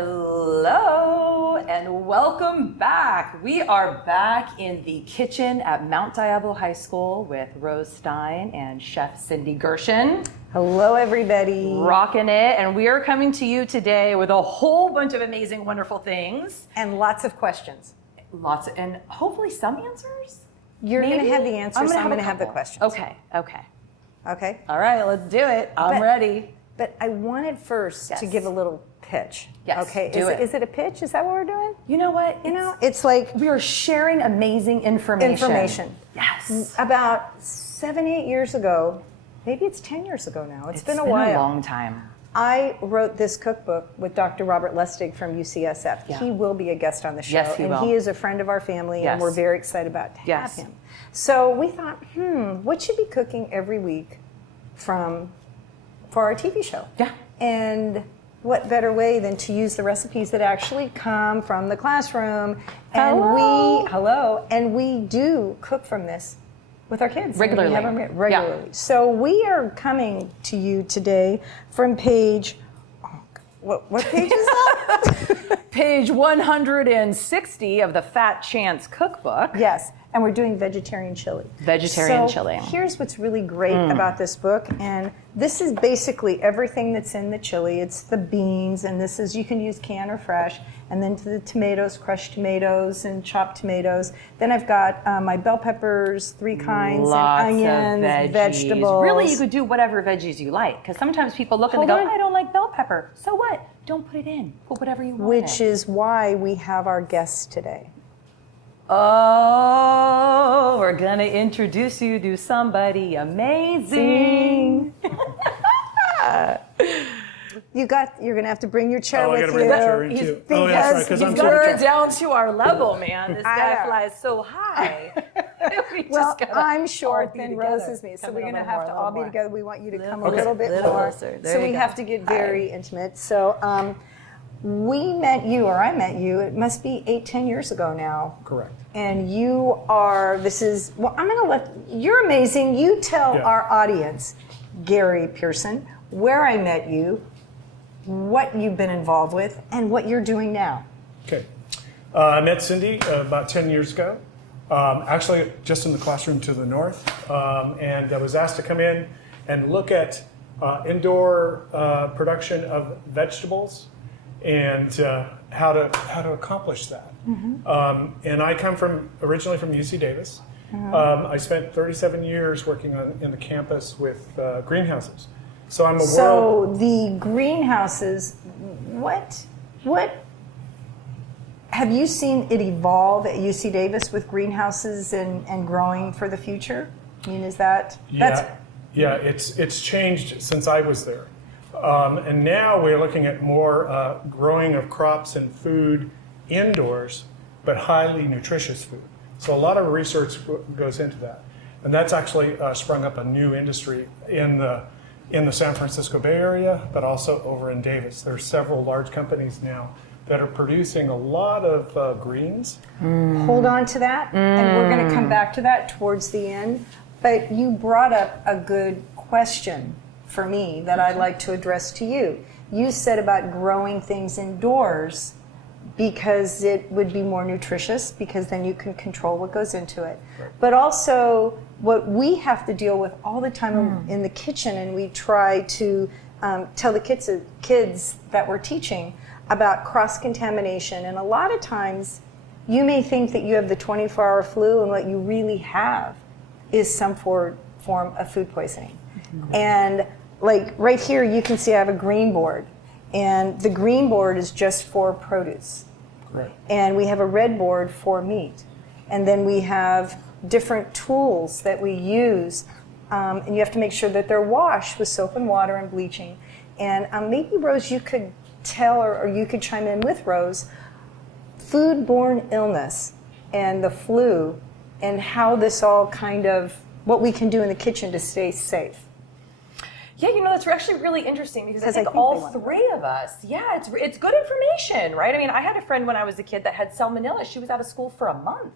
Hello and welcome back. We are back in the kitchen at Mount Diablo High School with Rose Stein and Chef Cindy Gershon. Hello, everybody. Rocking it. And we are coming to you today with a whole bunch of amazing, wonderful things. And lots of questions. And hopefully some answers? You're going to have the answers. I'm going to have the questions. Okay. Okay? All right, let's do it. I'm ready. But I wanted first to give a little pitch. Yes, okay. do it. Is it a pitch? Is that what we're doing? You know what? It's like we are sharing amazing information. Yes. About 7-8 years ago, maybe it's 10 years ago now. It's been a while. It's been a long time. I wrote this cookbook with Dr. Robert Lustig from UCSF. Yeah. He will be a guest on the show. Yes, he will. He is a friend of our family, and we're very excited about to have him. So we thought, what should be cooking every week for our TV show? Yeah. And what better way than to use the recipes that actually come from the classroom? And we do cook from this with our kids regularly. We have them regularly. Yeah. So we are coming to you today from page. What page is that? Page 160 of the Fat Chance Cookbook. Yes. And we're doing vegetarian chili. Chili. Here's what's really great about this book, and this is basically everything that's in the chili. It's the beans, and this is, you can use canned or fresh, and then to the tomatoes, crushed tomatoes and chopped tomatoes. Then I've got my bell peppers, 3 kinds, lots and onions, of vegetables. Really, you could do whatever veggies you like, because sometimes people look and they go, I don't like bell pepper. So what? Don't put it in. Put whatever you want. Which is why we have our guests today. Oh, we're going to introduce you to somebody amazing. You're going to have to bring your chair with you. I got to bring the chair in too. That's right, because I'm you're down to our level, man. This guy flies so high. I'm short, then Rose is me, so we're going to have to all be together. We want you to come a little bit more. So we have to get very intimate. So we met you, or I met you, it must be 8-10 years ago now. Correct. And you are, I'm going to you're amazing. You tell our audience, Garry Pearson, where I met you, what you've been involved with, and what you're doing now. Okay. I met Cindy about 10 years ago, actually just in the classroom to the north, and I was asked to come in and look at indoor production of vegetables and how to accomplish that. And I come originally from UC Davis. I spent 37 years working in the campus with greenhouses. So I'm a the greenhouses, what have you seen it evolve at UC Davis with greenhouses and growing for the future? I mean, it's changed since I was there. And now we're looking at more growing of crops and food indoors, but highly nutritious food. So a lot of research goes into that. And that's actually sprung up a new industry in the San Francisco Bay Area, but also over in Davis. There's several large companies now that are producing a lot of greens. Hold on to that, and we're going to come back to that towards the end. But you brought up a good question for me that I'd like to address to you. You said about growing things indoors because it would be more nutritious, because then you can control what goes into it. Right. But also what we have to deal with all the time in the kitchen, and we try to tell the kids that we're teaching about cross-contamination. And a lot of times you may think that you have the 24-hour flu, and what you really have is some form of food poisoning. And like right here, you can see I have a green board, and the green board is just for produce. Right. And we have a red board for meat. And then we have different tools that we use, and you have to make sure that they're washed with soap and water and bleaching. And maybe, Rose, you could tell, or you could chime in with Rose, foodborne illness and the flu, and how this all kind of, what we can do in the kitchen to stay safe. Yeah, that's actually really interesting, because I think all three of us, it's good information, right? I mean, I had a friend when I was a kid that had salmonella. She was out of school for a month.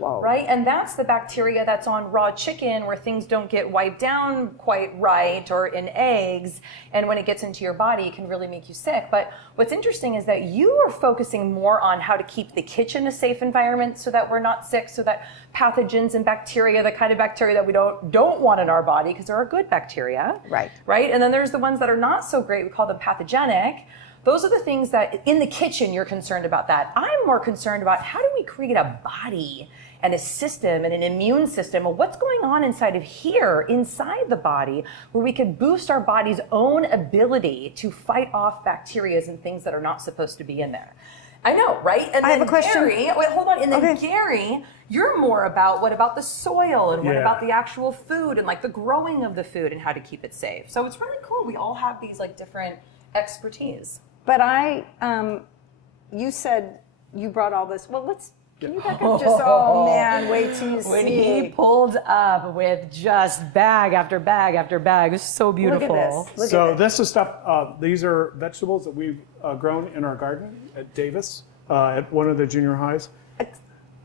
Whoa. right? And that's the bacteria that's on raw chicken where things don't get wiped down quite right, or in eggs. And when it gets into your body, it can really make you sick. But what's interesting is that you are focusing more on how to keep the kitchen a safe environment so that we're not sick, so that pathogens and bacteria, the kind of bacteria that we don't want in our body, because there are good bacteria. Right? And then there's the ones that are not so great. We call them pathogenic. Those are the things that in the kitchen you're concerned about that. I'm more concerned about how do we create a body and a system and an immune system of what's going on inside of here, inside the body, where we can boost our body's own ability to fight off bacteria and things that are not supposed to be in there. I know, right? And I have a question. Gary, wait, hold on. And then Gary, you're more about what about the soil and what about the actual food and like the growing of the food and how to keep it safe. So it's really cool. We all have these like different expertise. But you said you brought all this. Well, can you back up just, oh man, wait till you see. When he pulled up with just bag after bag after bag, it was so beautiful. Look at this. This is stuff, these are vegetables that we've grown in our garden at Davis, at one of the junior highs.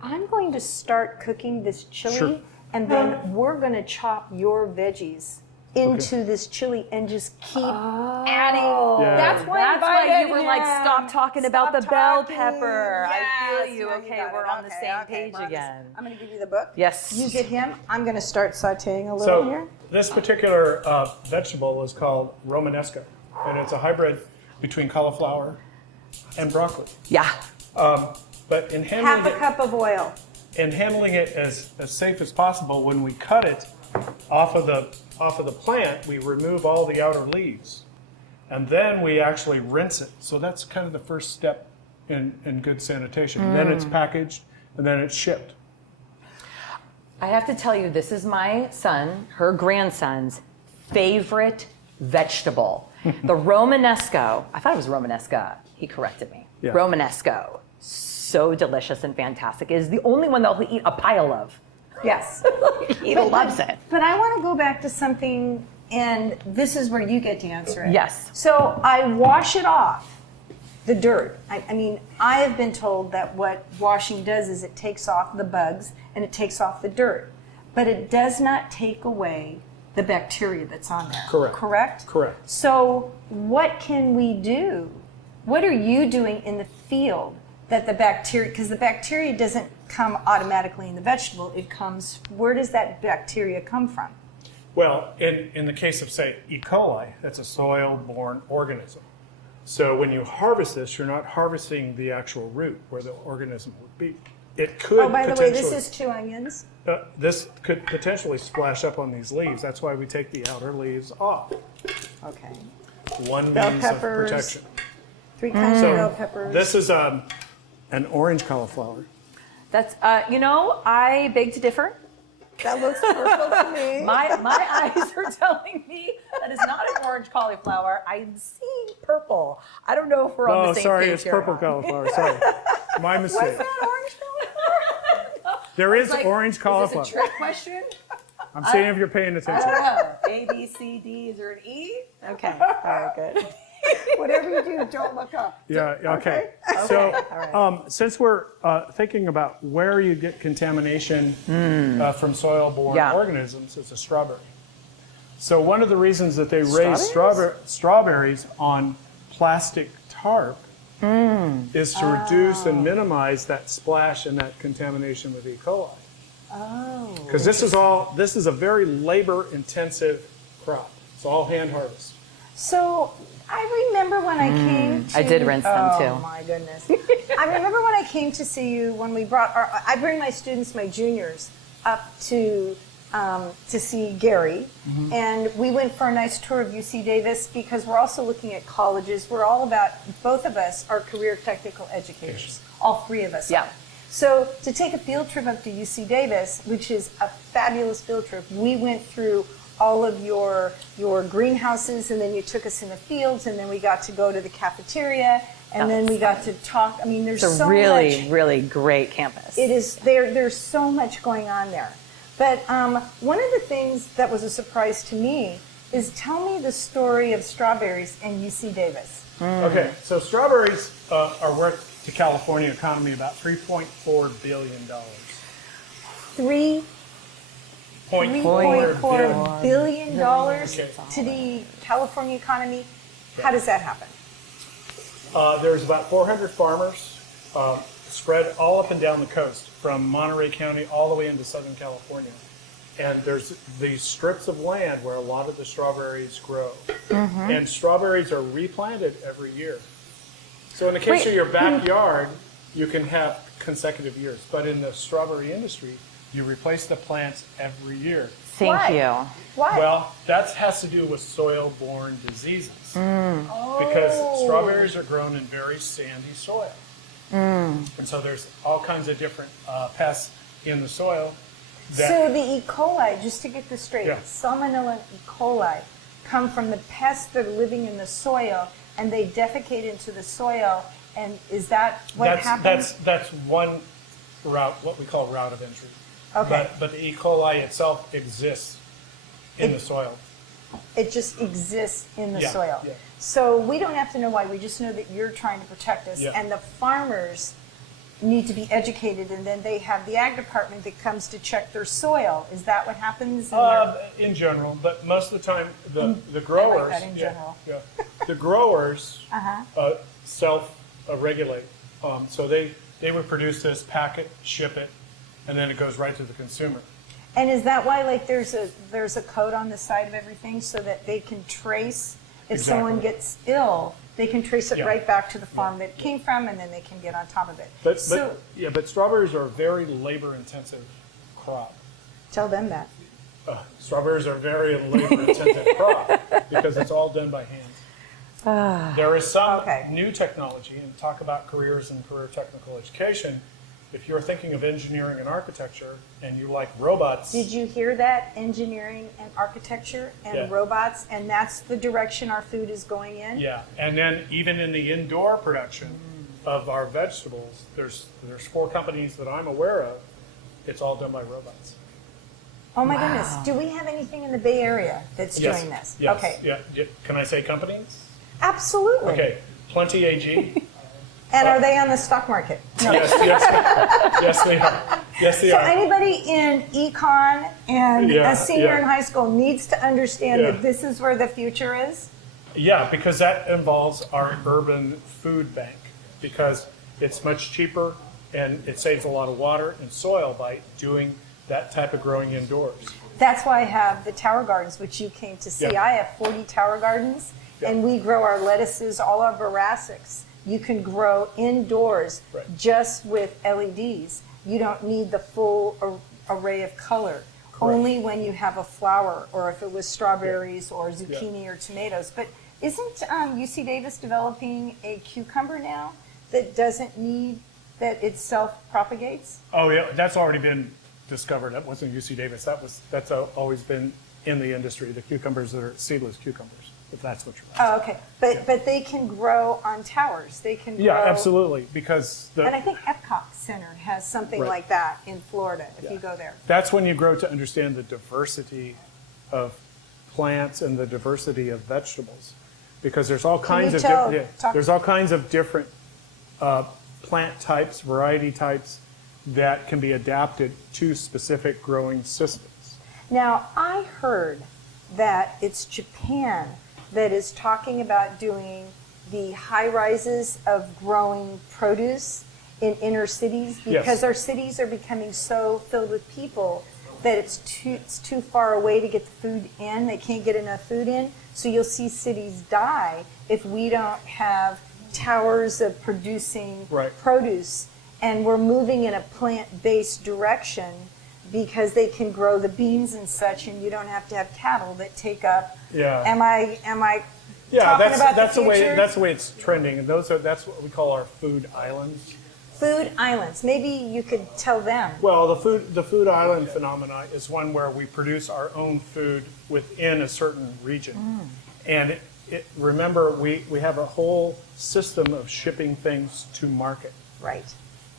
I'm going to start cooking this chili, Sure. and then we're going to chop your veggies into this chili and just keep adding. Yeah. That's why you were like, stop talking about the bell pepper. I Yes, feel you. now Okay, got we're it. on the same Okay, page we're on this- again. I'm going to give you the book. Yes. You get him. I'm going to start sauteing a little So here. this particular vegetable is called Romanesco, and it's a hybrid between cauliflower and broccoli. Yeah. But in handling Half a cup of oil. it as safe as possible, when we cut it off of the plant, we remove all the outer leaves, and then we actually rinse it. So that's kind of the first step in good sanitation. And then it's packaged, and then it's shipped. I have to tell you, this is my son, her grandson's favorite vegetable. The Romanesco. I thought it was Romanesca. He corrected me. Yeah. Romanesco. So delicious and fantastic. It is the only one that he'll eat a pile of. Yes. He loves it. But I want to go back to something, and this is where you get to answer it. Yes. So I wash it off, the dirt. I mean, I have been told that what washing does is it takes off the bugs and it takes off the dirt, but it does not take away the bacteria that's on there. Correct. Correct? Correct. So what can we do? What are you doing in the field that the bacteria, because the bacteria doesn't come automatically in the vegetable, it comes, where does that bacteria come from? Well, in the case of, say, E. coli, that's a soil-borne organism. So when you harvest this, you're not harvesting the actual root where the organism would be. It could Oh, by the way, this potentially- is 2 onions. This could potentially splash up on these leaves. That's why we take the outer leaves off. Okay. One Bell means peppers. of protection. 3 kinds of bell peppers. This is an orange cauliflower. That's, I beg to differ. That looks purple to me. My eyes are telling me that is not an orange cauliflower. I'm seeing purple. I don't know if we're on Oh, the same sorry, page it's here purple or not. cauliflower. Sorry, my mistake. Orange cauliflower? There is Like, orange cauliflower. Is this a trick question? I'm seeing if you're paying I attention. don't know. A, B, C, D. Is there an E? Okay. All right, good. Whatever you do, don't look up. Yeah. Okay. All So, right. since we're thinking about where you get contamination from soil-borne Yeah. organisms, it's a strawberry. So one of the reasons that they raise strawberries on plastic tarp is to reduce and minimize that splash and that contamination with E. coli. Oh. Because this is a very labor-intensive crop. It's all hand harvest. So I remember when I came to... I did rinse them, too. Oh, my goodness. I remember when I came to see you, when we brought I bring my students, my juniors, up to see Gary. And we went for a nice tour of UC Davis because we're also looking at colleges. We're all about, both of us are career technical educators. All 3 of us Yeah. are. So to take a field trip up to UC Davis, which is a fabulous field trip, we went through all of your greenhouses, and then you took us in the fields, and then we got to go to the cafeteria, and then we got to talk. I mean, there's It's a so really, much. really great campus. It is there's so much going on there. But one of the things that was a surprise to me is, tell me the story of strawberries in UC Davis. Okay, so strawberries are worth the California economy about $3.4 billion. $3.4 billion Okay. to the California economy. How does that happen? There's about 400 farmers spread all up and down the coast, from Monterey County all the way into Southern California. And there's these strips of land where a lot of the strawberries grow. And strawberries are replanted every year. So in the case of your backyard, you can have consecutive years. But in the strawberry industry, you replace the plants every year. Thank you. Why? Well, that has to do with soil-borne diseases. Because strawberries are grown in very sandy soil. And so there's all kinds of different pests in the soil. So the E. coli, just to get this straight, Yeah. Salmonella and E. coli come from the pests that are living in the soil, and they defecate into the soil. And is that what happens? That's one route, what we call route of entry. Okay. But the E. coli itself exists in the soil. It just exists in the Yeah, soil. yeah. So we don't have to know why. We just know that you're trying to protect us. Yeah. And the farmers need to be educated, and then they have the ag department that comes to check their soil. Is that what happens? In general, but most of the time, the growers. that in general. Yeah, the growers self-regulate. So they would produce this, pack it, ship it, and then it goes right to the consumer. And is that why, like, there's a code on the side of everything so that they can trace if someone Exactly. gets ill, they can trace it Yeah. right back to the farm that it came from, and then they can get on top of it. But So but strawberries are a very labor-intensive crop. tell them that. Strawberries are a very labor-intensive crop because it's all done by hand. There is some Okay. new technology, and talk about careers and career technical education. If you're thinking of engineering and architecture and you like robots, Did you hear that? Engineering and architecture and Yeah. robots, and that's the direction our food is going in? yeah, and then even in the indoor production of our vegetables, there's 4 companies that I'm aware of. It's all done by robots. Oh my goodness. Do we have anything in the Bay Area that's doing this? Yes. Okay. Yeah. Can I say companies? Absolutely. Okay. Plenty AG. And are they on the stock market? No. Yes, they are. Yes, they So are. anybody in econ and Yeah, a senior yeah. in high school needs to understand Yeah. that this is where the future is? Yeah, because that involves our urban food bank, because it's much cheaper and it saves a lot of water and soil by doing that type of growing indoors. That's why I have the tower gardens, which you came to see. Yeah. I have 40 tower gardens, Yeah. and we grow our lettuces, all our brassicas. You can grow indoors Right. just with LEDs. You don't need the full array of color. Only when you have a flower, or if it was strawberries or zucchini or tomatoes. But isn't UC Davis developing a cucumber now that doesn't need, that it self-propagates? Oh yeah, that's already been discovered. That wasn't UC Davis. That's always been in the industry. The cucumbers that are seedless cucumbers, if that's what you're asking. Oh, okay. But they can grow on towers. They can grow. Yeah, absolutely. Because And I think Epcot Center has something Right. like that in Florida, if you go there. that's when you grow to understand the diversity of plants and the diversity of vegetables, because there's all kinds you of tell- talk- there's all kinds of different plant types, variety types that can be adapted to specific growing systems. Now, I heard that it's Japan that is talking about doing the high rises of growing produce in inner cities, because Yes. our cities are becoming so filled with people that it's too far away to get the food in. They can't get enough food in. So you'll see cities die if we don't have towers of producing Right. produce. And we're moving in a plant-based direction because they can grow the beans and such, and you don't have to have cattle that take up. Yeah. Am I Yeah, talking about that's the the way future? that's the way it's trending, and that's what we call our food islands. Food islands. Maybe you could tell them. Well, the food island phenomena is one where we produce our own food within a certain region. And remember, we have a whole system of shipping things to market. Right.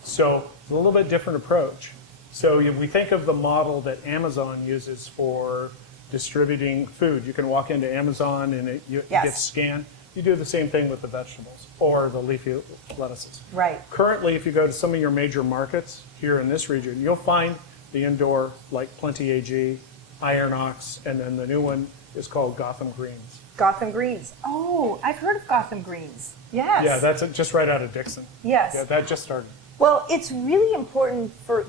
So it's a little bit different approach. So we think of the model that Amazon uses for distributing food. You can walk into Amazon and it Yes. gets scanned. You do the same thing with the vegetables or the leafy lettuces. Right. Currently, if you go to some of your major markets here in this region, you'll find the indoor, like Plenty AG, Iron Ox, and then the new one is called Gotham Greens. Gotham Greens. Oh, I've heard of Gotham Greens. Yes. Yeah, that's just right out of Dixon. Yes. Yeah, that just started. Well, it's really important for,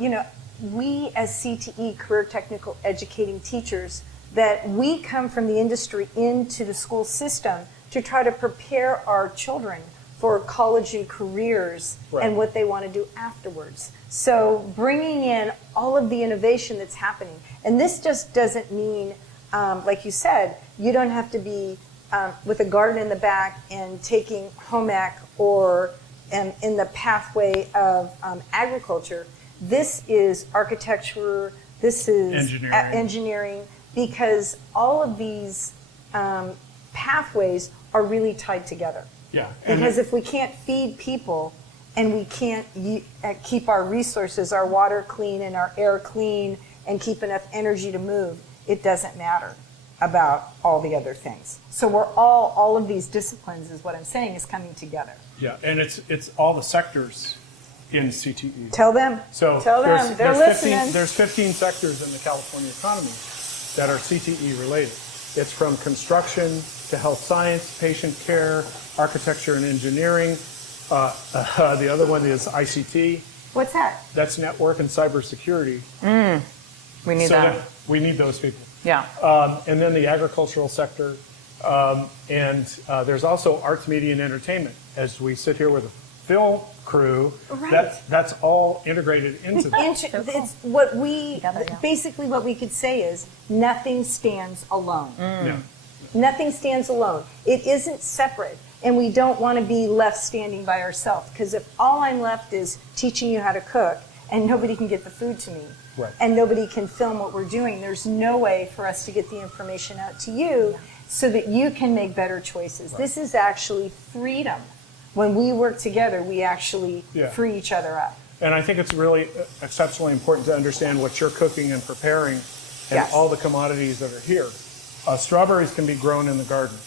we as CTE, career technical educating teachers, that we come from the industry into the school system to try to prepare our children for college and careers and what they want to do afterwards. So bringing in all of the innovation that's happening. And this just doesn't mean, like you said, you don't have to be with a garden in the back and taking home ec or in the pathway of agriculture. This is architecture, this is engineering, because all of these pathways are really tied together. Yeah. Because if we can't feed people and we can't keep our resources, our water clean and our air clean and keep enough energy to move, it doesn't matter about all the other things. So we're all of these disciplines is what I'm saying is coming together. Yeah, and it's all the sectors in CTE. Tell them. So Tell them. They're listening. There's 15 sectors in the California economy that are CTE related. It's from construction to health science, patient care, architecture and engineering. The other one is ICT. What's that? That's network and cybersecurity. We need So that. we need those people. Yeah. And then the agricultural sector. And there's also arts, media, and entertainment. As we sit here with a film crew, that's all integrated into that. It's what we, Together, yeah. basically what we could say is nothing stands alone. Yeah. Nothing stands alone. It isn't separate. And we don't want to be left standing by ourselves. Because if all I'm left is teaching you how to cook and nobody can get the food to me, Right. and nobody can film what we're doing, there's no way for us to get the information out to you so that you can make better choices. Right. This is actually freedom. When we work together, we actually free each other up. And I think it's really exceptionally important to understand what you're cooking and preparing and all the commodities that are here. Strawberries can be grown in the garden.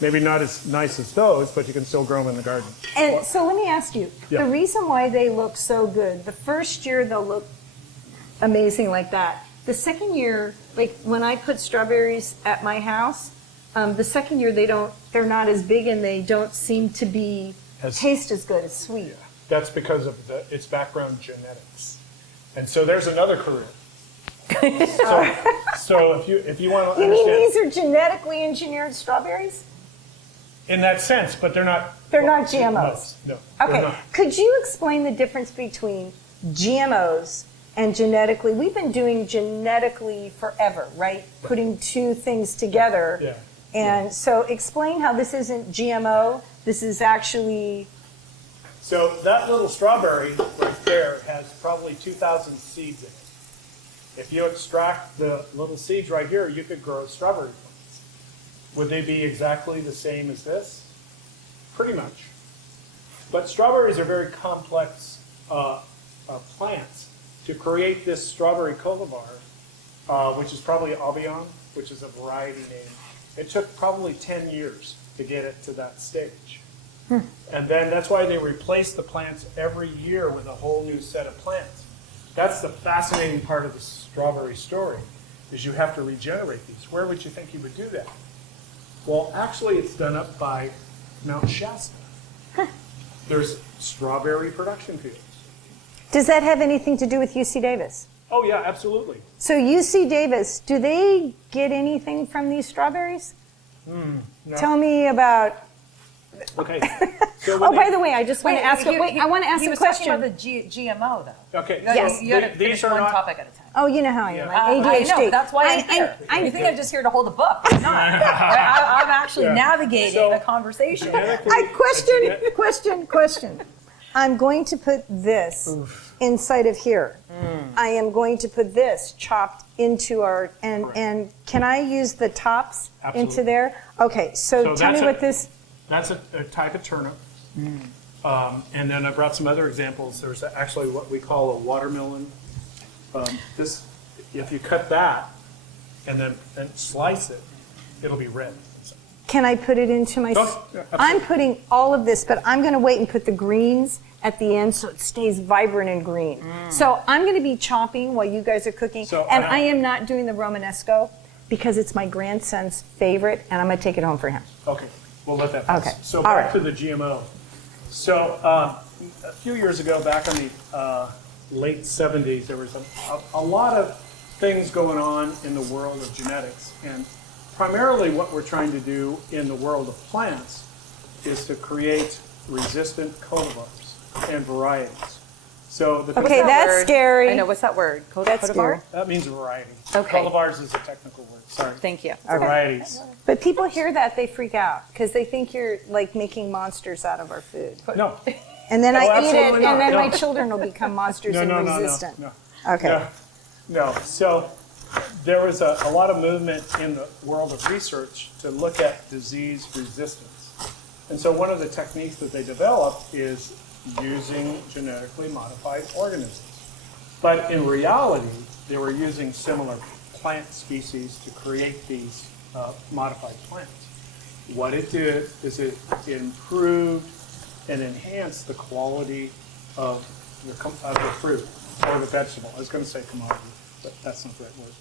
Maybe not as nice as those, but you can still grow them in the garden. And so let me ask you, the reason why they look so good, the first year they'll look amazing like that. The second year, like when I put strawberries at my house, the second year they're not as big and they don't seem to be taste as good as sweet. That's because of its background genetics. And so there's another career. so if you want to You understand, mean these are genetically engineered strawberries? in that sense, but they're not. They're not GMOs. No. They're Okay. not. Could you explain the difference between GMOs and genetically? We've been doing genetically forever, right? Putting two things together. Yeah. And so explain how this isn't GMO. This is actually. So that little strawberry right there has probably 2,000 seeds in it. If you extract the little seeds right here, you could grow strawberry plants. Would they be exactly the same as this? Pretty much. But strawberries are very complex plants. To create this strawberry cultivar, which is probably Avion, which is a variety name, it took probably 10 years to get it to that stage. And then that's why they replace the plants every year with a whole new set of plants. That's the fascinating part of the strawberry story, is you have to regenerate these. Where would you think you would do that? Well, actually, it's done up by Mount Shasta. There's strawberry production fields. Does that have anything to do with UC Davis? Oh, yeah, absolutely. So UC Davis, do they get anything from these strawberries? No. Tell me about. Okay. So Oh, by the way, I just want to ask. He I want to ask he a was question. talking about the GMO, though. Okay. Yes. You had to finish these are one not. topic at a time. Oh, you know how I am. Yeah. I'm I ADHD. know, that's why I'm here. You think I'm just here to hold a book? I'm not. I'm actually navigating So- a conversation. Question. I'm going to put this inside of here. I am going to put this chopped into our, and can I use the tops into Absolutely. there? Okay, so tell me that's what this, That's a type of turnip. And then I brought some other examples. There's actually what we call a watermelon. This, if you cut that and then slice it, it'll be red. Can I put it into my? Go ahead. Yeah, absolutely. I'm putting all of this, but I'm going to wait and put the greens at the end so it stays vibrant and green. So I'm going to be chopping while you guys are cooking, So, and and I am not doing the Romanesco because it's my grandson's favorite, and I'm going to take it home for him. Okay, we'll let that pass. Okay, So all back right. to the GMO. So a few years ago, back in the late 70s, there was a lot of things going on in the world of genetics. And primarily what we're trying to do in the world of plants is to create resistant cultivars and varieties. So the Okay, That that's word- scary. I know, what's that word? That's Cultivar? scary. that means a variety. Okay. Cultivars is a technical word, sorry. Thank you. Varieties. But people hear that, they freak out because they think you're like making monsters out of our food. No. And then Oh, I eat it, absolutely not. and then my No. children will become monsters No, and no, no, resistant. no. Okay. No. So there was a lot of movement in the world of research to look at disease resistance. And so one of the techniques that they developed is using genetically modified organisms. But in reality, they were using similar plant species to create these modified plants. What it did is it improved and enhanced the quality of the fruit or the vegetable. I was going to say commodity, but that's not the right word.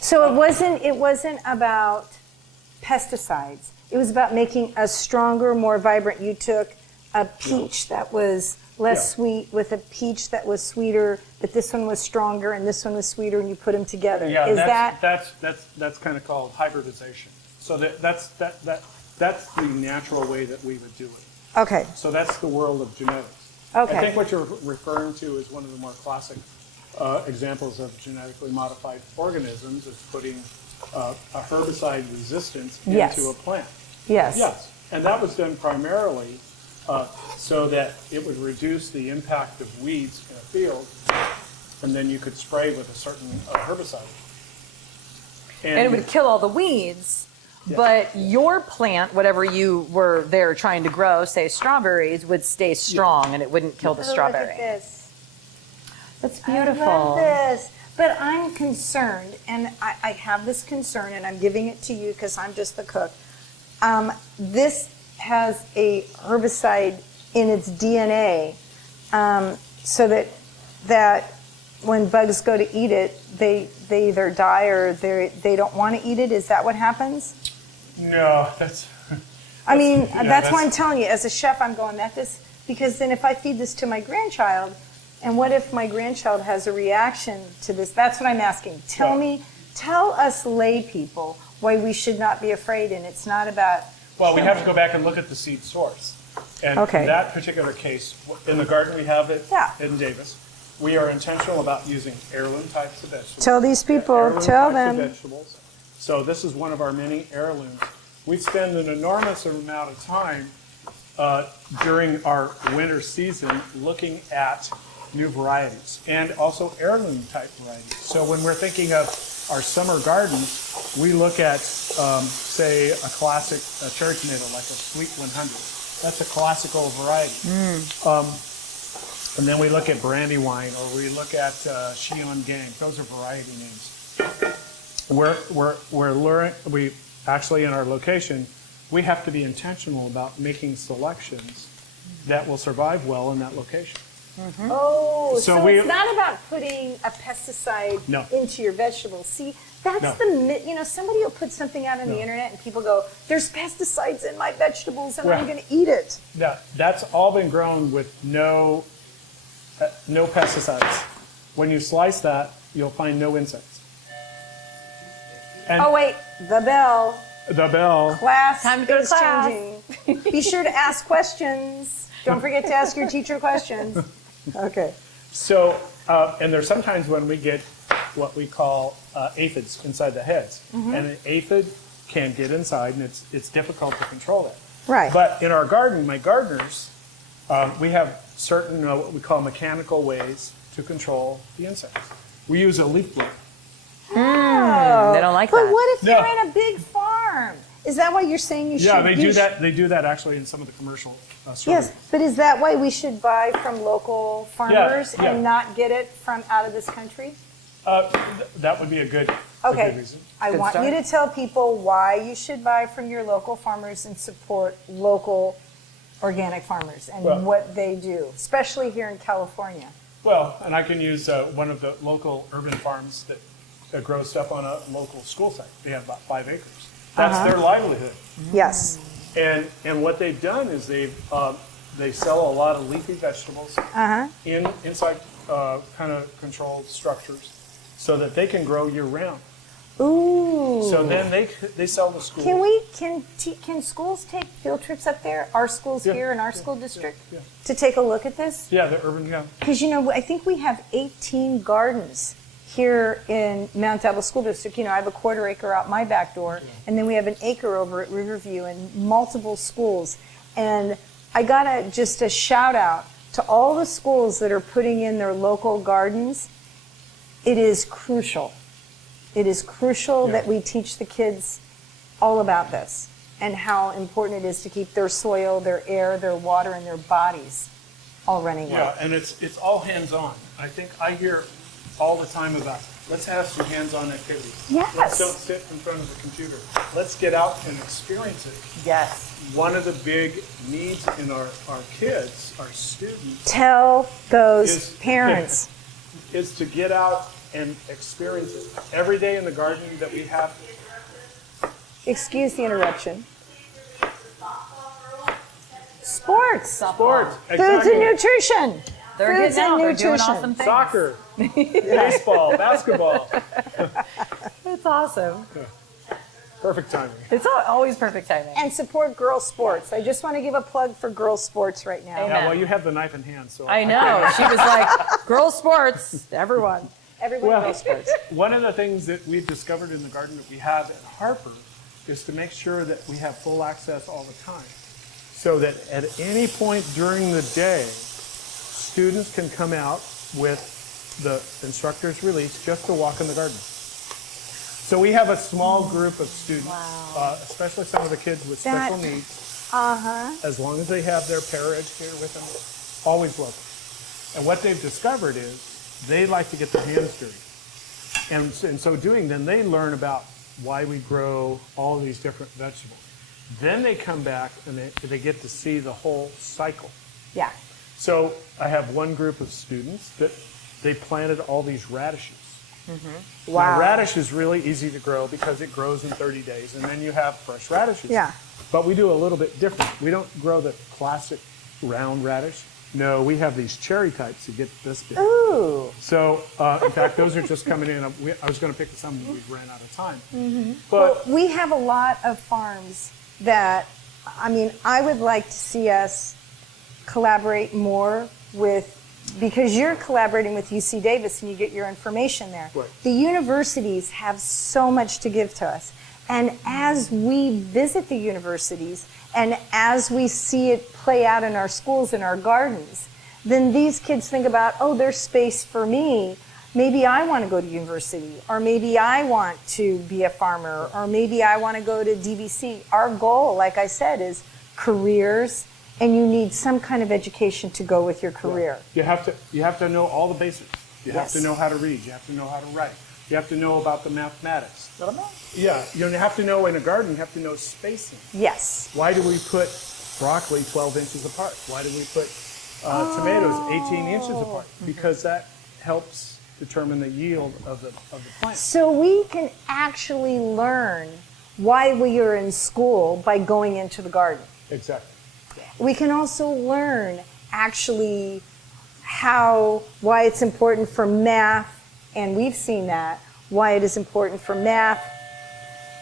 So it wasn't about pesticides. It was about making a stronger, more vibrant. You took a peach that was less Yeah. sweet with a peach that was sweeter, but this one was stronger and this one was sweeter, and you put them together. Yeah, Is that's kind of called hybridization. So that's the natural way that we would do it. okay? So that's the world of genetics. Okay. I think what you're referring to is one of the more classic examples of genetically modified organisms is putting a herbicide resistance Yes. into a plant. Yes. Yes, and that was done primarily so that it would reduce the impact of weeds in a field, and then you could spray with a certain herbicide. And it would kill all the weeds, but your plant, whatever you were there trying to grow, say strawberries, would stay strong and it wouldn't kill the Oh, look strawberry. at this. That's I beautiful. love this. But I'm concerned, and I have this concern, and I'm giving it to you because I'm just the cook. This has a herbicide in its DNA, so that when bugs go to eat it, they either die or they don't want to eat it. Is that what happens? No, that's. I mean, yeah, that's why I'm telling you, as a chef, I'm going, because then if I feed this to my grandchild, and what if my grandchild has a reaction to this? That's what I'm asking. Tell us lay people why we should not be afraid, and it's not about. Well, we have to go back and look at the seed source. And Okay. in that particular case, in the garden we have it Yeah. in Davis, we are intentional about using heirloom types of vegetables. Tell these people, Heirloom tell types of them. vegetables. So this is one of our many heirlooms. We spend an enormous amount of time during our winter season looking at new varieties and also heirloom type varieties. So when we're thinking of our summer gardens, we look at, say, a classic cherry tomato, like a Sweet 100. That's a classical variety. And then we look at Brandywine, or we look at Xi'an Gang. Those are variety names. We're learning. We actually, in our location, we have to be intentional about making selections that will survive well in that location. Oh, So so we- it's not about putting a pesticide No. into your vegetables. See, that's No. somebody will put something out on the internet and people go, there's pesticides in my vegetables and I'm Well- going to eat it. That's all been grown with no pesticides. When you slice that, you'll find no insects. And Oh, wait, the bell. the bell. Class Time to go to is class. changing. Be sure to ask questions. Don't forget to ask your teacher questions. Okay. So, and there's sometimes when we get what we call aphids inside the heads, and an aphid can get inside, and it's difficult to control that. Right. But in our garden, my gardeners, we have certain what we call mechanical ways to control the insects. We use a leaf blower. They don't like But that. what if No. you're in a big farm? Is that why you're saying you should? Yeah, they do that. They do that actually in some of the commercial strawberries. Yes, but is that why we should buy from local farmers Yeah. and not get it from out of this country? That would be a good Okay, good reason. I Good want start. you to tell people why you should buy from your local farmers and support local organic farmers and Well- what they do, especially here in California. Well, and I can use one of the local urban farms that grows stuff on a local school site. They have about 5 acres. That's their livelihood. Yes. And what they've done is they sell a lot of leafy vegetables inside kind of controlled structures so that they can grow year round. Ooh. So then they sell to schools. Can schools take field trips up there? Our schools Yeah, here in our school district yeah. to take a look at this? Yeah, the urban, yeah. Because I think we have 18 gardens here in Mount Diablo School District. I have a 1/4 acre out my back door, and then we have an acre over at Riverview and multiple schools. And I got just a shout out to all the schools that are putting in their local gardens. It is crucial. It is crucial that we teach the kids all about this and how important it is to keep their soil, their air, their water, and their bodies all running well. Yeah, and it's all hands-on. I think I hear all the time about, let's have some hands-on activities. Yes. Let's don't sit in front of the computer. Let's get out and experience it. Yes. One of the big needs in our kids, our students, Tell those Is- parents. is to get out and experience it. Every day in the garden that we have, Excuse the interruption. Sports. sports, Foods and exactly. nutrition. They're Foods getting out. and They're doing nutrition. awesome things. Soccer, baseball, basketball. It's awesome. Perfect timing. It's always perfect timing. And support girls' sports. I just want to give a plug for girls' sports right now. Amen. Yeah, well, you have the knife in hand, so I know. She was like, girls sports, everyone. Everyone Well, girls' sports. one of the things that we've discovered in the garden that we have at Harper is to make sure that we have full access all the time. So that at any point during the day, students can come out with the instructor's release just to walk in the garden. So we have a small group of students, especially some of the kids with special needs, as long as they have their paraeducator with them, always welcome. And what they've discovered is they like to get their hands dirty. And in so doing, then they learn about why we grow all these different vegetables. Then they come back and they get to see the whole cycle. Yeah. So I have one group of students that they planted all these radishes. Wow. Now, radish is really easy to grow because it grows in 30 days, and then you have fresh radishes. Yeah. But we do a little bit different. We don't grow the classic round radish. No, we have these cherry types that get this big. Ooh. So, in fact, those are just coming in. I was going to pick some, but we ran out of time. Well, But we have a lot of farms that, I would like to see us collaborate more with, because you're collaborating with UC Davis and you get your information there. Right. The universities have so much to give to us. And as we visit the universities and as we see it play out in our schools and our gardens, then these kids think about, oh, there's space for me. Maybe I want to go to university, or maybe I want to be a farmer, or maybe I want to go to DVC. Our goal, like I said, is careers, and you need some kind of education to go with your career. you have to know all the basics. You have Yes. to know how to read. You have to know how to write. You have to know about the mathematics. Yeah, you have to know in a garden. You have to know spacing. Yes. Why do we put broccoli 12 inches apart? Why do we put tomatoes 18 inches apart? Because that helps determine the yield of the plant. So we can actually learn why we are in school by going into the garden. Exactly. We can also learn actually why it's important for math, and we've seen that, why it is important for math.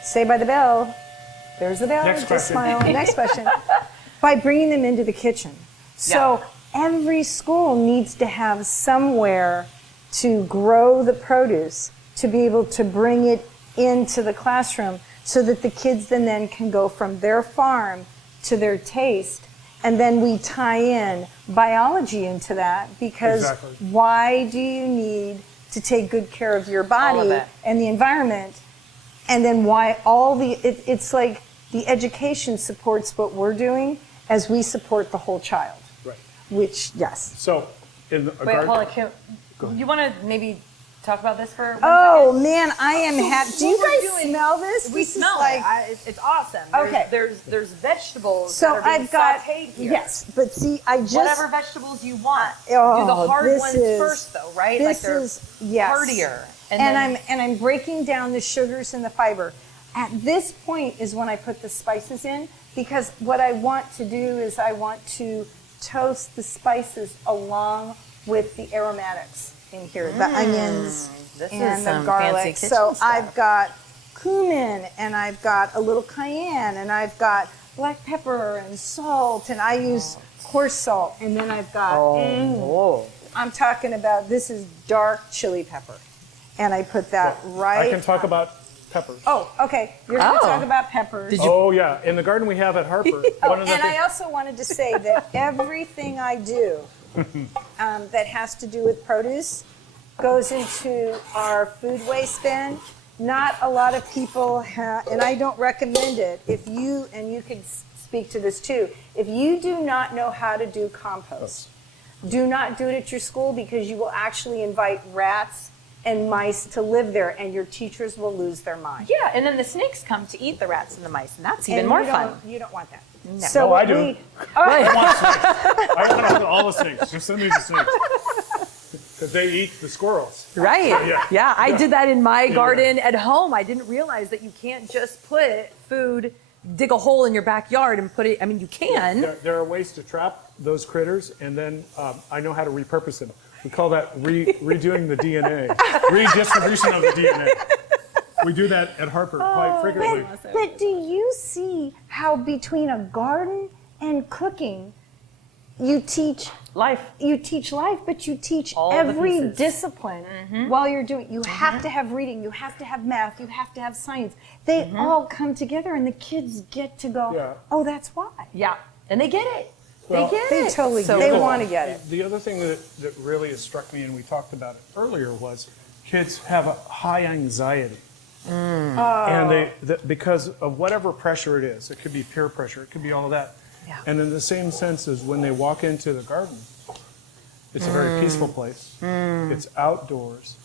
Say by the bell. There's the bell. Next Just question. smile. Next question. By bringing them into the kitchen. So every school needs to have somewhere to grow the produce, to be able to bring it into the classroom so that the kids then can go from their farm to their taste. And then we tie in biology into that, because Exactly. why do you need to take good care of your All body of it. and the environment? And then why it's like the education supports what we're doing as we support the whole child, Right. which, yes. So in a Wait, garden, Paula, you want to maybe talk about this for 1 Oh second? man, I am happy. Do you what we're guys doing- smell this? We This is smell like, it. It's awesome. Okay. There's vegetables So that are being I've got sauteed here. yes, but see, I just Whatever vegetables you want. Oh, Do the hard this ones is- first, though, right? This Like they're is yes. heartier. And I'm breaking down the sugars and the fiber. At this point is when I put the spices in, because what I want to do is I want to toast the spices along with the aromatics in here, the onions This is and the some garlic. fancy kitchen So stuff. I've got cumin and I've got a little cayenne and I've got black pepper and salt and I use coarse salt, and then I've got I'm talking about, this is dark chili pepper, and I put that right. I can talk about peppers. Oh, okay. You're going to Oh. talk about peppers. Oh yeah, in the garden we have at Harper. One of the And I also wanted to say that everything I do that has to do with produce goes into our food waste bin. Not a lot of people have, and I don't recommend it. If you, and you could speak to this too, if you do not know how to do compost, do not do it at your school, because you will actually invite rats and mice to live there, and your teachers will lose their mind. Yeah, and then the snakes come to eat the rats and the mice, and that's even And more you fun. don't- You don't want that. No. So No, what I do. we- I want all the snakes. Just send me the snakes. Because they eat the squirrels. Right. Yeah. Yeah, I did that in my garden at home. I didn't realize that you can't just put food, dig a hole in your backyard and put it, I mean, you can. There are ways to trap those critters, and then I know how to repurpose them. We call that redoing the DNA, redistribution of the DNA. We do that at Harper quite frequently. But do you see how between a garden and cooking, you teach Life. but you teach All the every pieces. discipline while you're doing. You have to have reading, you have to have math, you have to have science. They all come together, and the kids get to go, Yeah. oh, that's why. Yeah, and they get it. Well, they get They it. totally So get it. They cool. want to get it. The other thing that really has struck me, and we talked about it earlier, was kids have a high anxiety. And because of whatever pressure it is, it could be peer pressure, it could be all of that. Yeah. And in the same sense as when they walk into the garden, it's a very peaceful place. It's outdoors,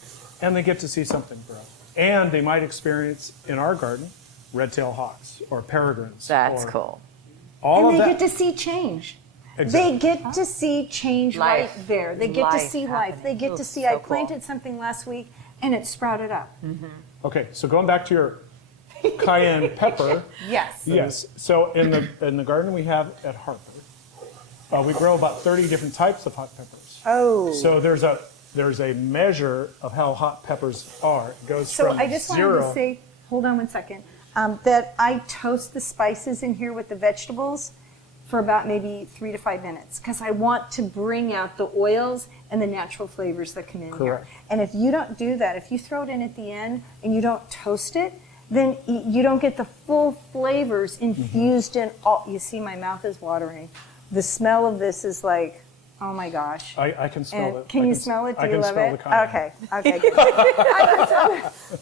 and they get to see something grow. And they might experience in our garden red-tailed hawks or peregrines. That's or cool. All And of they that. get to see change. Exactly. They get to see change Life. right there. They get to Life see life. They get happening. to see, So I cool. planted something last week and it sprouted up. Okay, so going back to your cayenne pepper. Yes. Yes. So in the garden we have at Harper, we grow about 30 different types of hot peppers. Oh. So there's a measure of how hot peppers are. It goes So from I just wanted zero. to say, hold on one second, that I toast the spices in here with the vegetables for about maybe 3 to 5 minutes, because I want to bring out the oils and the natural flavors that come in Correct. here. And if you don't do that, if you throw it in at the end and you don't toast it, then you don't get the full flavors infused in all. You see, my mouth is watering. The smell of this is like, oh my gosh. I can smell And it. can I you smell it? Do I you can love smell it? the cayenne. Okay, good.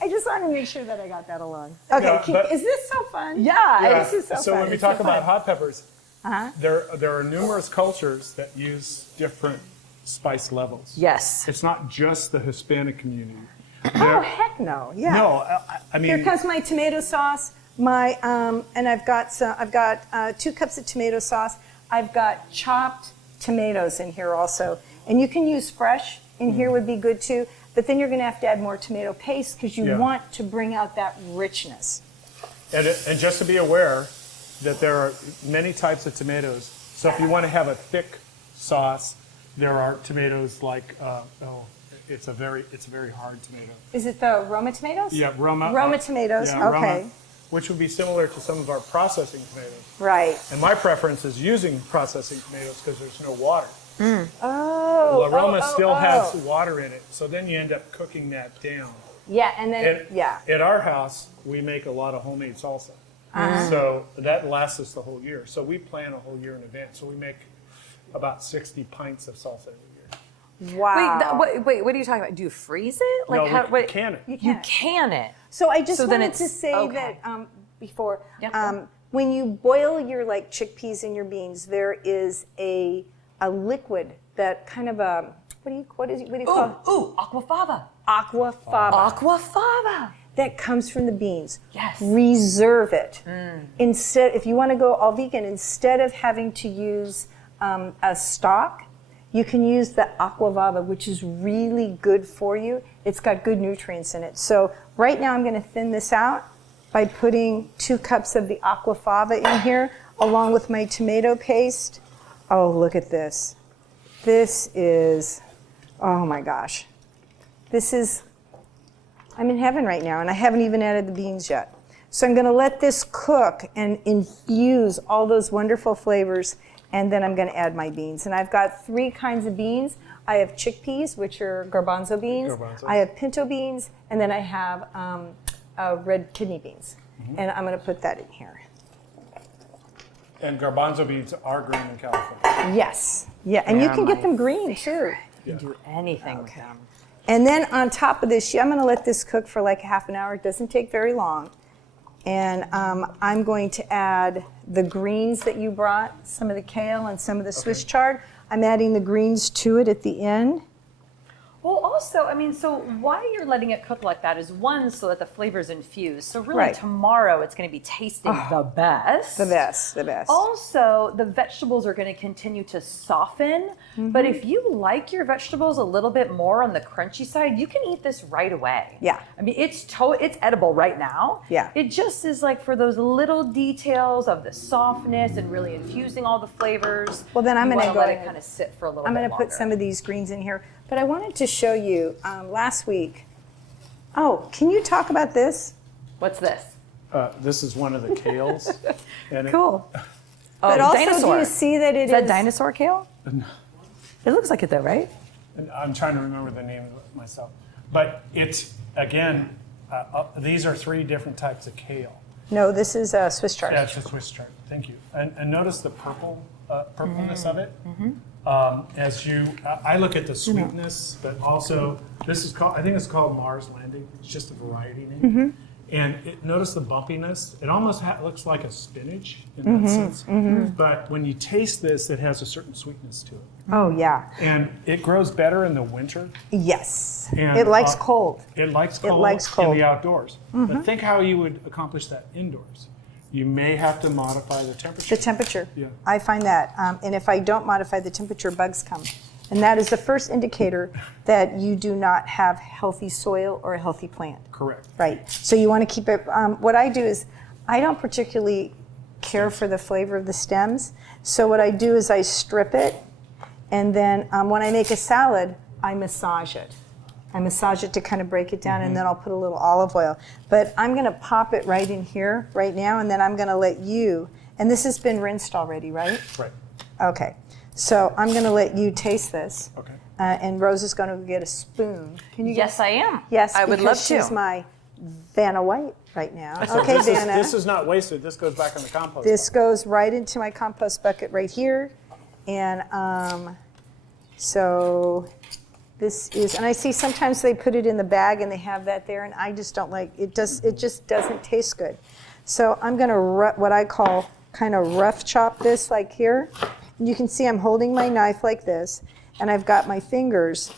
I just want to make sure that I got that along. Okay, Yeah, but- is this so fun? Yeah. This is so fun. when we It's talk so about fun. hot peppers, Uh-huh. there are numerous cultures that use different spice levels. Yes. It's not just the Hispanic community. Oh, heck no. Yeah. No, I mean, Here comes my tomato sauce. My and I've got 2 cups of tomato sauce. I've got chopped tomatoes in here also, and you can use fresh in here would be good too. But then you're going to have to add more tomato paste because you Yeah. want to bring out that richness. and just to be aware that there are many types of tomatoes. So if you want to have a thick sauce, there are tomatoes like it's a very hard tomato. Is it the Roma tomatoes? Yeah, Roma. Roma tomatoes. yeah, Roma, Okay. which would be similar to some of our processing tomatoes. Right. And my preference is using processing tomatoes because there's no water. Oh. La Roma oh, still oh, has oh. water in it, so then you end up cooking that down. Yeah, and then And yeah. At our house, we make a lot of homemade salsa. So that lasts us the whole year. So we plan a whole year in advance. So we make about 60 pints of salsa every year. Wow. Wait, what are you talking about? Do you freeze it? No, how, we can it. You You can't. can it. So I just So then wanted to it's- say okay. that before, Yeah. when you boil your chickpeas and your beans, there is a liquid that kind of what do you call it? Ooh, aquafaba. Aquafaba. Aquafaba. That comes from the beans. Yes. Reserve it. Instead, if you want to go all vegan, instead of having to use a stock, you can use the aquafaba, which is really good for you. It's got good nutrients in it. So right now I'm going to thin this out by putting 2 cups of the aquafaba in here, along with my tomato paste. Oh, look at this. This is, oh my gosh. I'm in heaven right now, and I haven't even added the beans yet. So I'm going to let this cook and infuse all those wonderful flavors, and then I'm going to add my beans. And I've got 3 kinds of beans. I have chickpeas, which are garbanzo beans. I have pinto beans, and then I have red kidney beans. And I'm going to put that in here. And garbanzo beans are green in California. Yes. Yeah, and you can get them green too. You can do anything with them. And then on top of this, I'm going to let this cook for like a half an hour. It doesn't take very long. And I'm going to add the greens that you brought, some of the kale and some of the Swiss chard. I'm adding the greens to it at the end. Well, also, I mean, so why you're letting it cook like that is, one, so that the flavor's infused. So really, Right. tomorrow it's going to be tasting the best. The best, the best. Also, the vegetables are going to continue to soften. But if you like your vegetables a little bit more on the crunchy side, you can eat this right away. Yeah. I mean, it's edible right now. Yeah. It just is like for those little details of the softness and really infusing all the flavors. Well, then I'm you going to wanna go let ahead. it kind of sit for a little I'm bit going to longer. put some of these greens in here. But I wanted to show you last week. Oh, can you talk about this? What's this? This is one of the kales. And Cool. Oh, But also, dinosaur. do you see that Is that dinosaur kale? It looks like it though, right? I'm trying to remember the name of it myself. But it's, again, these are 3 different types of kale. No, this is Swiss chard. Yeah, it's a Swiss chard. Thank you. And notice the purpleness of it. I look at the sweetness, but also this is called, I think it's called Mars Landing. It's just a variety name. And notice the bumpiness. It almost looks like a spinach in that sense. But when you taste this, it has a certain sweetness to it. Oh, yeah. And it grows better in the winter. Yes. And, It likes cold. It likes cold, likes cold. in the outdoors. But think how you would accomplish that indoors. You may have to modify the temperature. The temperature. Yeah. I find that. And if I don't modify the temperature, bugs come. And that is the first indicator that you do not have healthy soil or a healthy plant. Correct. Right. So you want to keep it. What I do is I don't particularly care for the flavor of the stems. So what I do is I strip it. And then when I make a salad, I massage it. I massage it to kind of break it down, and then I'll put a little olive oil. But I'm going to pop it right in here right now, and then I'm going to let you, and this has been rinsed already, right? Right. Okay. So I'm going to let you taste this. Okay. And Rose is going to get a spoon. Can you Yes, I am. Yes, I would because love she's to. my Vanna White right now. So Okay, this Vanna. this is not wasted. This goes back in the compost. This goes right into my compost bucket right here. And so this is, and I see sometimes they put it in the bag and they have that there, and I just don't like it. It just doesn't taste good. So I'm going to what I call kind of rough chop this like here. And you can see I'm holding my knife like this, and I've got my fingers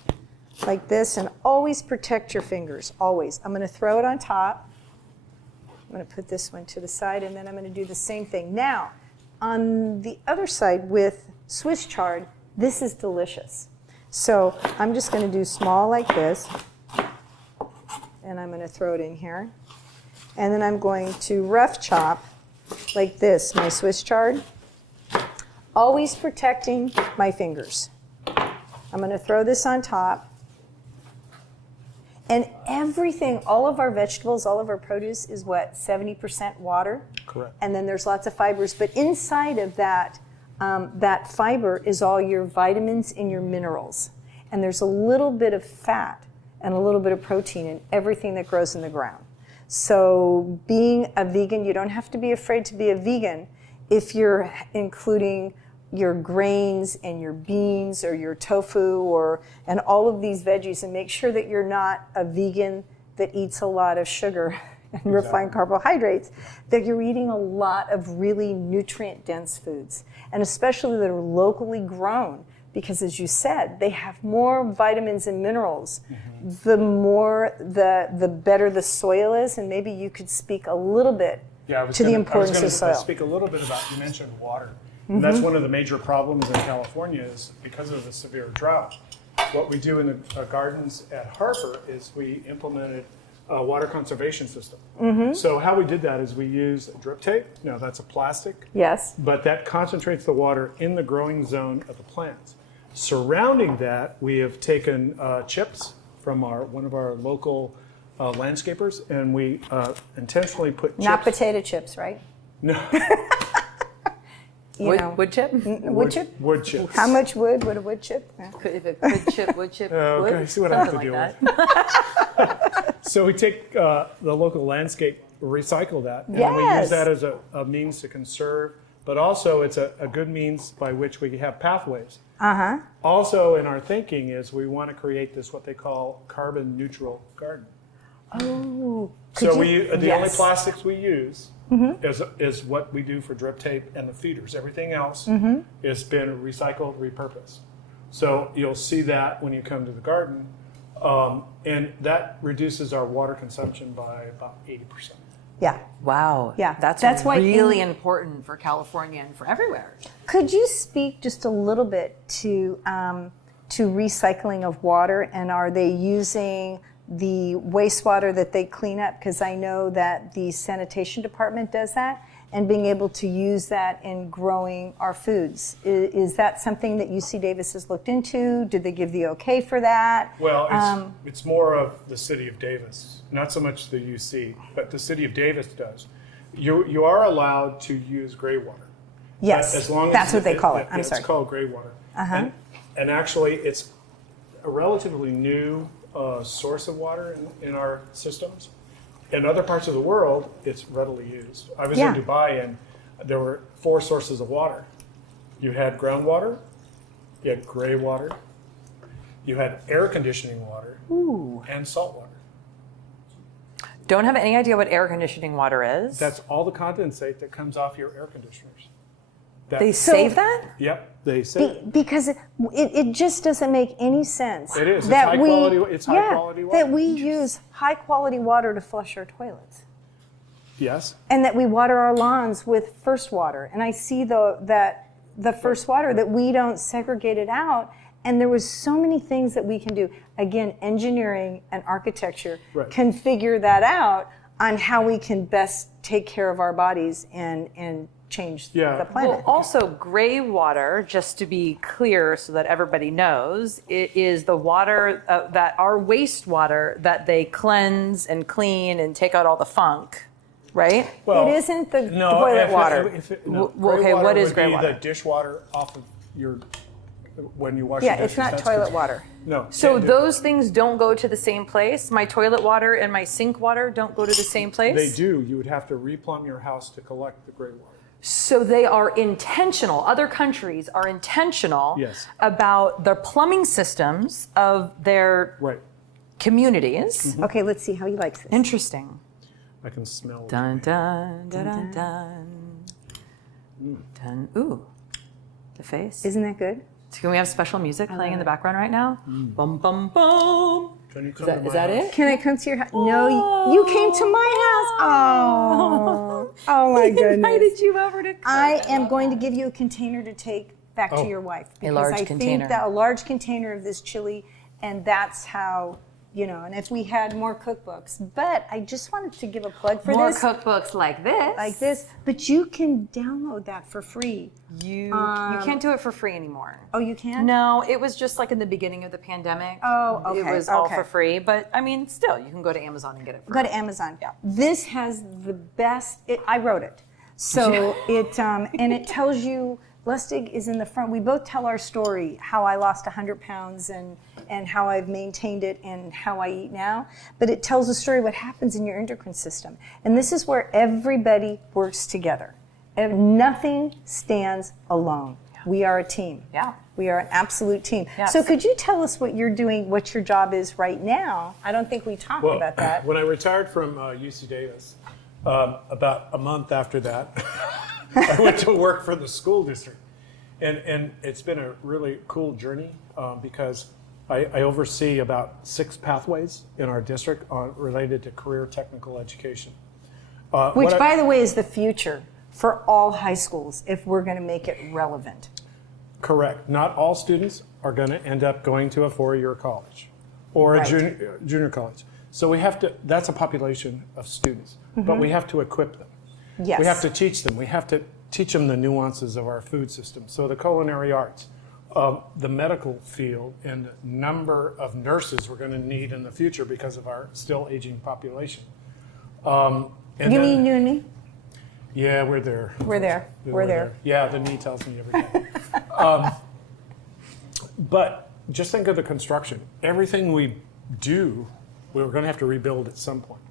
like this, and always protect your fingers, always. I'm going to throw it on top. I'm going to put this one to the side, and then I'm going to do the same thing. Now, on the other side with Swiss chard, this is delicious. So I'm just going to do small like this, and I'm going to throw it in here. And then I'm going to rough chop like this, my Swiss chard, always protecting my fingers. I'm going to throw this on top. And everything, all of our vegetables, all of our produce is what, 70% water? Correct. And then there's lots of fibers. But inside of that, that fiber is all your vitamins and your minerals. And there's a little bit of fat and a little bit of protein in everything that grows in the ground. So being a vegan, you don't have to be afraid to be a vegan if you're including your grains and your beans or your tofu and all of these veggies, and make sure that you're not a vegan that eats a lot of sugar and refined carbohydrates, that you're eating a lot of really nutrient-dense foods, and especially that are locally grown, because as you said, they have more vitamins and minerals. The better the soil is, and maybe you could speak a little bit to the importance of soil. Speak a little bit about, you mentioned water. And that's one of the major problems in California is because of the severe drought. What we do in the gardens at Harper is we implemented a water conservation system. So how we did that is we use drip tape. Now that's a plastic, Yes. but that concentrates the water in the growing zone of the plants. Surrounding that, we have taken chips from one of our local landscapers, and we intentionally put chips. Not potato chips, right? No. Wood chip? Wood chip? Wood chips. How much wood would a wood chip? Yeah. If it could chip, wood chip, wood. Okay, see what I have to Something deal like with. So we take the local landscape, recycle that, and we use Yes. that as a means to conserve, but also it's a good means by which we have pathways. Also in our thinking is we want to create this, what they call carbon neutral garden. Oh. So could the you- only yes. plastics we use is what we do for drip tape and the feeders. Everything else has been recycled, repurposed. So you'll see that when you come to the garden, and that reduces our water consumption by about 80%. Yeah. Wow. Yeah, That's why really important for California and for everywhere. Could you speak just a little bit to recycling of water, and are they using the wastewater that they clean up? Because I know that the sanitation department does that, and being able to use that in growing our foods. Is that something that UC Davis has looked into? Did they give the okay for that? Well, it's more of the city of Davis, not so much the UC, but the city of Davis does. You are allowed to use gray water. Yes, As long as that's what they call it. I'm sorry. It's called gray water. And actually, it's a relatively new source of water in our systems. In other parts of the world, it's readily used. I was in Dubai, and there were 4 sources of water. You had groundwater, you had gray water, you had air conditioning water, and salt water. Don't have any idea what air conditioning water is. That's all the condensate that comes off your air conditioners. They save that? Yep, they say. Because it just doesn't make any sense. It is. It's that high quality. It's high quality water. That we use high quality water to flush our toilets, Yes. and that we water our lawns with first water. And I see that the first water, that we don't segregate it out. And there was so many things that we can do. Again, engineering and architecture can figure that out on how we can best take care of our bodies and change the planet. Well, also gray water, just to be clear so that everybody knows, it is the water that our wastewater that they cleanse and clean and take out all the funk, right? Well, it isn't the toilet water. Gray water what is would gray be water? the dishwater off of your when you wash Yeah, your dishes. it's not That's toilet good. water. No. So can't do it. those things don't go to the same place? My toilet water and my sink water don't go to the same place? They do. You would have to replumb your house to collect the gray water. So they are intentional. Other countries are intentional Yes. about the plumbing systems of their Right. communities. Okay, let's see how he likes this. Interesting. I can smell. Dun dun dun dun dun. Dun. Ooh, the face. Isn't that good? So can we have special music playing in the background right now? Bum bum bum. Can you come Is to my that house? it? Can I come to your house? No, you came to my house. Oh, oh my I goodness. invited you over to come. I am going to give you a container to take back to your wife. Because large I container. think that a large container of this chili, and that's how, and if we had more cookbooks. But I just wanted to give a plug for More this. cookbooks like this. Like this. But you can download that for free. You can't do it for free anymore. Oh, you can? No, it was just like in the beginning of the pandemic. Oh, okay, It was all okay. for free, but I mean, still, you can go to Amazon and get it for Go free. to Amazon. This has the best. I wrote it, so it and it tells you. Lustig is in the front. We both tell our story, how I lost 100 pounds and how I've maintained it and how I eat now. But it tells the story what happens in your endocrine system. And this is where everybody works together. And nothing stands alone. We are a team. Yeah. We are an absolute team. Yes. So could you tell us what you're doing, what your job is right now? I don't think we talked Well, about that. when I retired from UC Davis, about a month after that, I went to work for the school district. And it's been a really cool journey because I oversee about 6 pathways in our district related to career technical education. Which, by the way, is the future for all high schools if we're going to make it relevant. Correct. Not all students are going to end up going to a 4-year college or a junior college. So we have to, that's a population of students, but we have to equip them. Yes. We have to teach them. We have to teach them the nuances of our food system. So the culinary arts, the medical field, and the number of nurses we're going to need in the future because of our still aging population. You mean you and me? Yeah, we're there. We're there. We're there. Yeah, the knee tells me every day. But just think of the construction. Everything we do, we're going to have to rebuild at some point.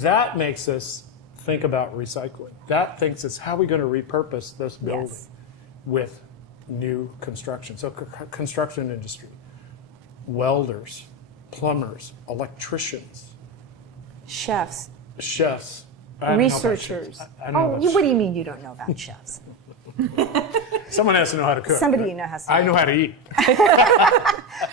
That makes us think about recycling. That thinks it's how are we going to repurpose this building with new construction. So construction industry, welders, plumbers, electricians, Chefs. chefs, Researchers. What do you mean you don't know about chefs? Someone has to know how to cook. Somebody right? you know has to. I know how to eat.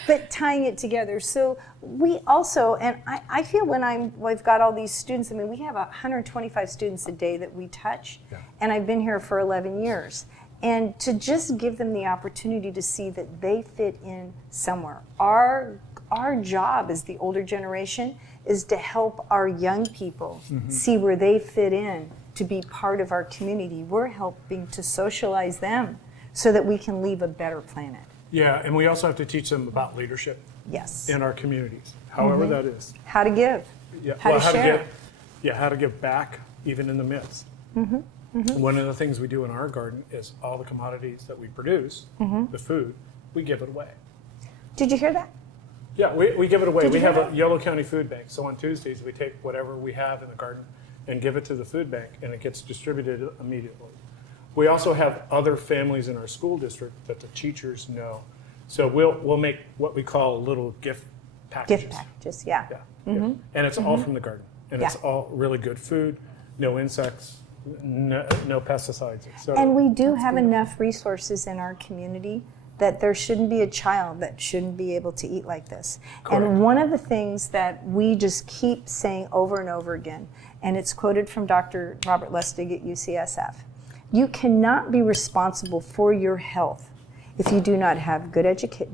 But tying it together. So we also, and I feel when we've got all these students, I mean, we have 125 students a day that we touch, and I've been here for 11 years. And to just give them the opportunity to see that they fit in somewhere. Our job as the older generation is to help our young people see where they fit in, to be part of our community. We're helping to socialize them so that we can leave a better planet. Yeah, and we also have to teach them about leadership Yes. in our communities, however that is. How to give. Yeah, How to share. how to give back even in the midst. One of the things we do in our garden is all the commodities that we produce, the food, we give it away. Did you hear that? Yeah, we give it away. Did We you have hear a Yolo County Food Bank. So on Tuesdays, we take whatever we have in the garden and give it to the food bank, and it gets distributed immediately. We also have other families in our school district that the teachers know. So we'll make what we call little gift packages. Gift packages, yeah. Yeah. And it's all from the garden. And it's Yeah. all really good food, no insects, no pesticides, et cetera. And we do have enough resources in our community that there shouldn't be a child that shouldn't be able to eat like this. Correct. And one of the things that we just keep saying over and over again, and it's quoted from Dr. Robert Lustig at UCSF, you cannot be responsible for your health if you do not have good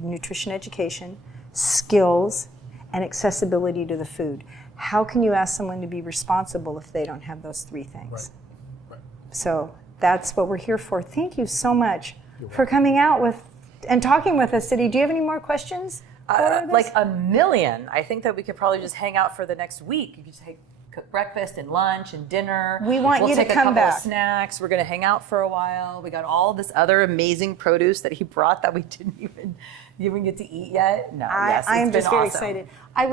nutrition education, skills, and accessibility to the food. How can you ask someone to be responsible if they don't have those 3 things? Right. So that's what we're here for. Thank you so much for coming out and talking with us today. Do you have any more questions? Like a million. I think that we could probably just hang out for the next week. You could cook breakfast and lunch and dinner. We want you to take come a couple back. of snacks. We're going to hang out for a while. We got all this other amazing produce that he brought that we didn't even get to eat yet. No, I am just very excited. I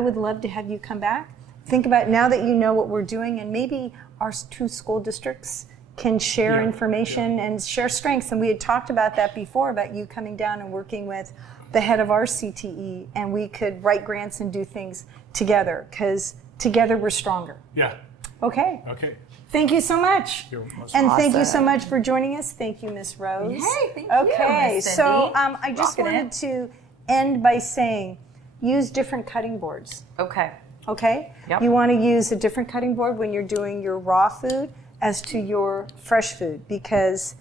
would love to have you come back. Think about now that you know what we're doing, and maybe our 2 school districts can share information and share strengths. And we had talked about that before, about you coming down and working with the head of our CTE, and we could write grants and do things together, because together we're stronger. Yeah. Okay. Okay. Thank you so much. You're most And thank you so much for joining us. Thank you, Miss Rose. Hey, thank you, Okay, Miss so Cindy. I just Rocking wanted it. to end by saying, use different cutting boards. Okay. Okay? Yep. You want to use a different cutting board when you're doing your raw food as to your fresh food, because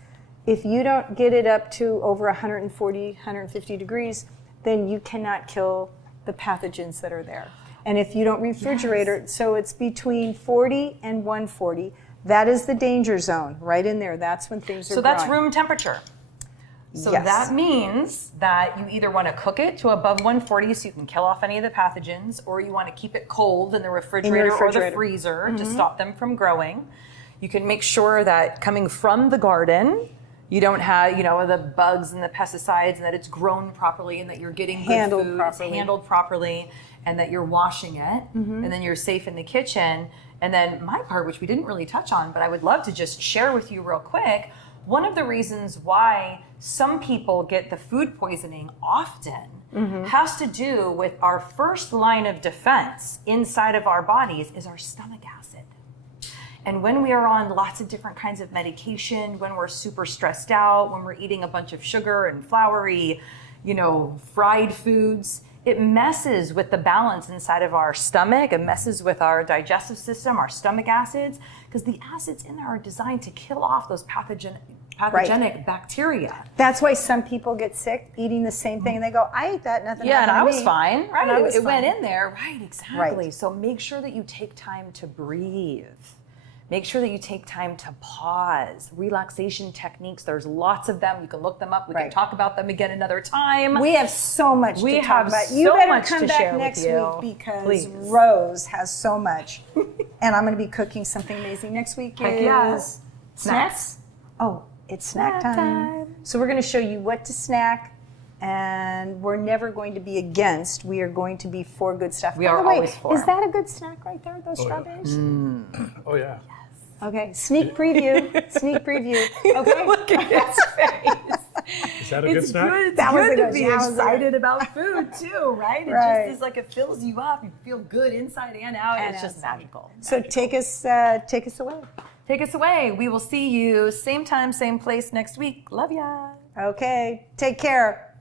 if you don't get it up to over 140, 150 degrees, then you cannot kill the pathogens that are there. And if you don't refrigerate it, so it's between 40 and 140, that is the danger zone right in there. That's when things are So that's growing. room temperature. So Yes. that means that you either want to cook it to above 140 so you can kill off any of the pathogens, or you want to keep it cold in the refrigerator, or the freezer to stop them from growing. You can make sure that coming from the garden, you don't have, the bugs and the pesticides, and that it's grown properly, and that you're getting good Handled food, properly. it's handled properly, and that you're washing it, and then you're safe in the kitchen. And then my part, which we didn't really touch on, but I would love to just share with you real quick, one of the reasons why some people get the food poisoning often has to do with our first line of defense inside of our bodies is our stomach acid. And when we are on lots of different kinds of medication, when we're super stressed out, when we're eating a bunch of sugar and floury, fried foods, it messes with the balance inside of our stomach. It messes with our digestive system, our stomach acids, because the acids in there are designed to kill off those pathogenic bacteria. That's why some people get sick eating the same thing and they go, I ate that, nothing happened and I to was me. fine. Right. And It went in there. Right, exactly. Right. So make sure that you take time to breathe. Make sure that you take time to pause. Relaxation techniques, there's lots of them. You can look them up. We can talk about them again another time. We have so much to talk about. You so better much come to back share next with you. week because Please. Rose has so much. And I'm going to be cooking something amazing. Next week Heck is yeah. snacks. Oh, it's snack time. So we're going to show you what to snack. And we're never going to be against. We are going to be for good stuff. We By are the way, always for. Is that a good snack right there, those strawberries? Oh, yeah. Okay, sneak preview. Sneak preview. Okay. Look at his face. Is that a good snack? It's That was good a to good- be that was a excited about food too, right? It Right. just is like it fills you up. You feel good inside and out. And it's just outside. magical. So take us away. Take us away. We will see you same time, same place next week. Love ya. Okay, take care.